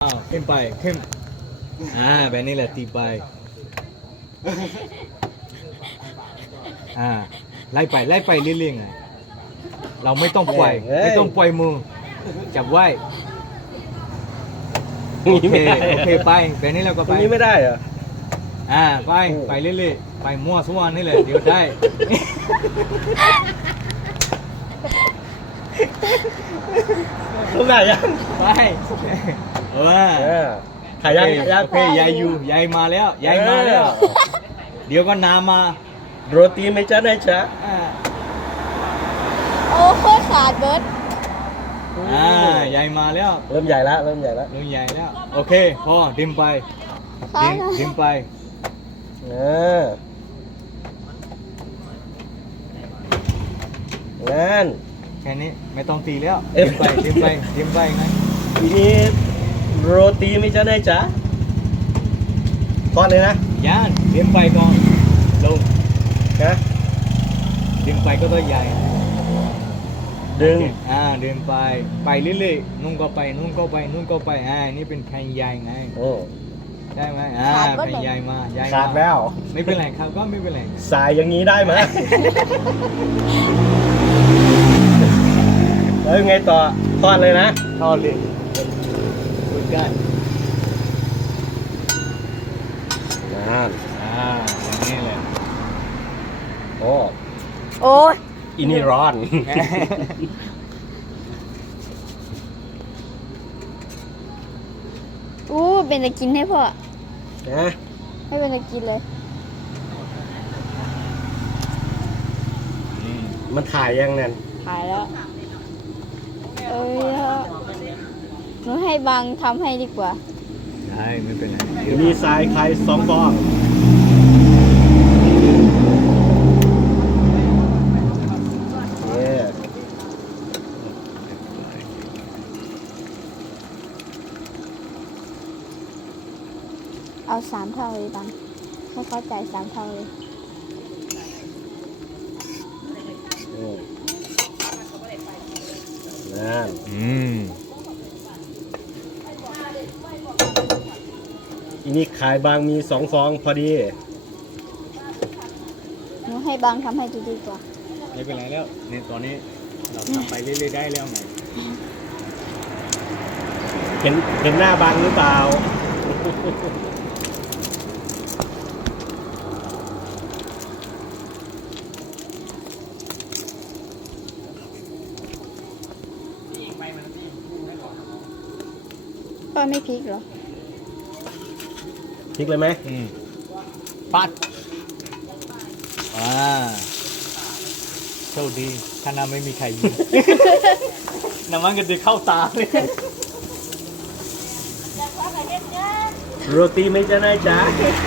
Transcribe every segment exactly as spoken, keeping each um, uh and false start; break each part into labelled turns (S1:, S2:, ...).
S1: อ้าวขึ้นไปขึ้นอ่าแบบนี้แหละตีไปอ่าไล่ไปไล่ไปเรื่อยๆไงเราไม่ต้องปล่อยไม่ต้องปล่อยมือจับไว้โอเคโอเคไปแบบนี้เราก็
S2: ต
S1: ไป
S2: รงนี้ไม่ได้เหรอ
S1: อ่าไปไปเรื่อยๆไปมั่วซั่วนี่แหละเดี๋ยวได้
S2: ตรงไหนยัง
S1: ไปเออ
S2: เออถ่ายยังถ่ายยัง
S1: โอเคยายอยู่ยายมาแล้วยายมาแล้ว เดี๋ยวก็นามา
S2: โรตีไหม่จ้าไหนจ๊ะ
S1: อ่า
S3: โอ้โคตรขาดเบิร์ด
S1: อ่ายายมาแล้ว
S2: เริ่มใหญ่แล้วเริ่มใหญ่แล้ว
S1: ลุงใหญ่แล้วโอเคพอดิมไป
S3: ขา
S1: ดิ
S3: ด
S1: มดิมไป
S2: เออนั่น
S1: แค่นี้ไม่ต้องตีแล้ว
S2: เอ้ย
S1: ดิมไปดิมไปดิมไปไง
S2: ทีนี้โรตีไหม่จ้าไหนจ๊ะทอดเลยนะ
S1: ยานดิมไปก่อนลง
S2: นะ
S1: ดิมไปก็ตัวใหญ่
S2: ดึง
S1: อ่าเดินไปไปเรื่อยๆนุ่งก็ไปนุ่งก็ไปนุ่งก็ไปอ่านี่เป็นแผ่นใหญ่ไง
S2: โอ้
S1: ได้ไหมอ่าแผ่นใหญ่มาใหญ่ม
S2: ขาดแล้ว
S1: ไม่เป็นไรครับก็ไม่เป็นไร
S2: สายอย่างนี้ได้ไหม แล้วยังไงต่อทอดเลยนะ
S1: ทอดเลยคุยกัน
S2: นั่น
S1: อ่าอย่างนี้แหละ
S2: โอ้
S3: โอ้ย
S2: อินี่ร้อน
S3: อู้เป็นจะกินให้พ่อ
S2: นะ
S3: ให้เป็นจะกินเลย
S1: อืม
S2: มันถ่ายยังนั่น
S3: ถ่ายแล้ว เอ้ยหนูให้บังทำให้ดีกว่า
S1: ได้ไม่เป็นไรเดี๋ยว
S2: มีทรายไข่สองฟองเย้
S3: เอาสามเท่าเลยบังให้เขาจ่ายสามเท่าเลย
S2: อืมนั่น
S1: อืม
S2: อีนี่ขายบางมีสองฟองพอดี
S3: หนูให้บังทำให้ดีดีกว่า
S1: ไม่เป็นไรแล้วในตอนนี้เราทำไปเรื่อยๆได้แล้วไง
S2: เห็นเห็นหน้าบางหรือเปล่า
S3: พ่อไม่พริกเหรอ
S2: พริกเลยไหม
S1: อืมปัดอ่าโชคดีถ้าน้ำไม่มีใครยิง น้ำมันก็จะเข้าตาเลย
S2: โรตีไหม่จ้าไหนายจ๊ะ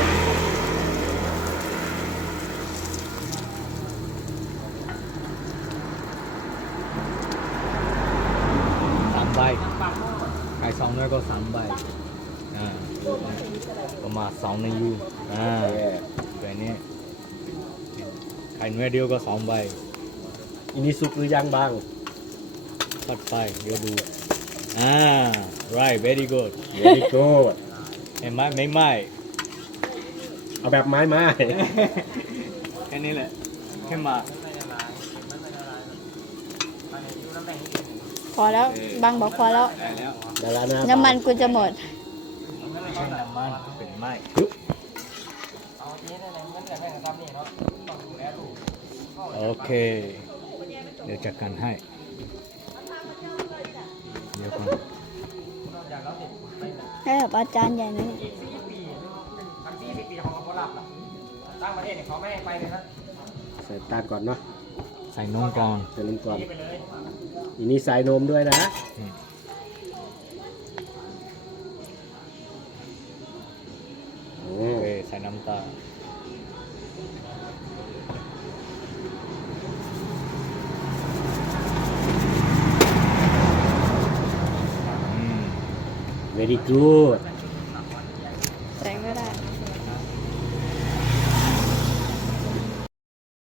S1: สามใบไก่สองเนื้อก็สามใบอ่าประมาณสองในยูอ่าแบบนี้ไข่เนื้อเดียวก็สองใบ
S2: อีนี่สุกหรือยังบาง
S1: ทอดไปเดี๋ยวดูอ่า right very good
S2: เวดีโก้
S1: เห็นไหมไม่ไหม
S2: เอาแบบไม้ไม้
S1: แค่นี้แหละแค่มา
S3: พอแล้วบังบอกพอแล้ว
S1: ได้แล้ว
S2: ดาราหน้า
S3: น้ำมันกูจะหมด
S1: ไม่ใช่น้ำมันเป็นไหมโอเค เดี๋ยวจัดการให้ เดี๋ยวก่อน
S3: ให้แบบอาจารย์ใหญ่นะเนี่ย
S2: ใส่ตาลก่อนเนาะ
S1: ใส่นมก่อน
S2: ใส่นมก่อนอีนี่ใส่นมด้วยนะ
S1: อืม
S2: อื
S1: โอ
S2: ม
S1: เคใส่น้ำตาลอืม
S2: very good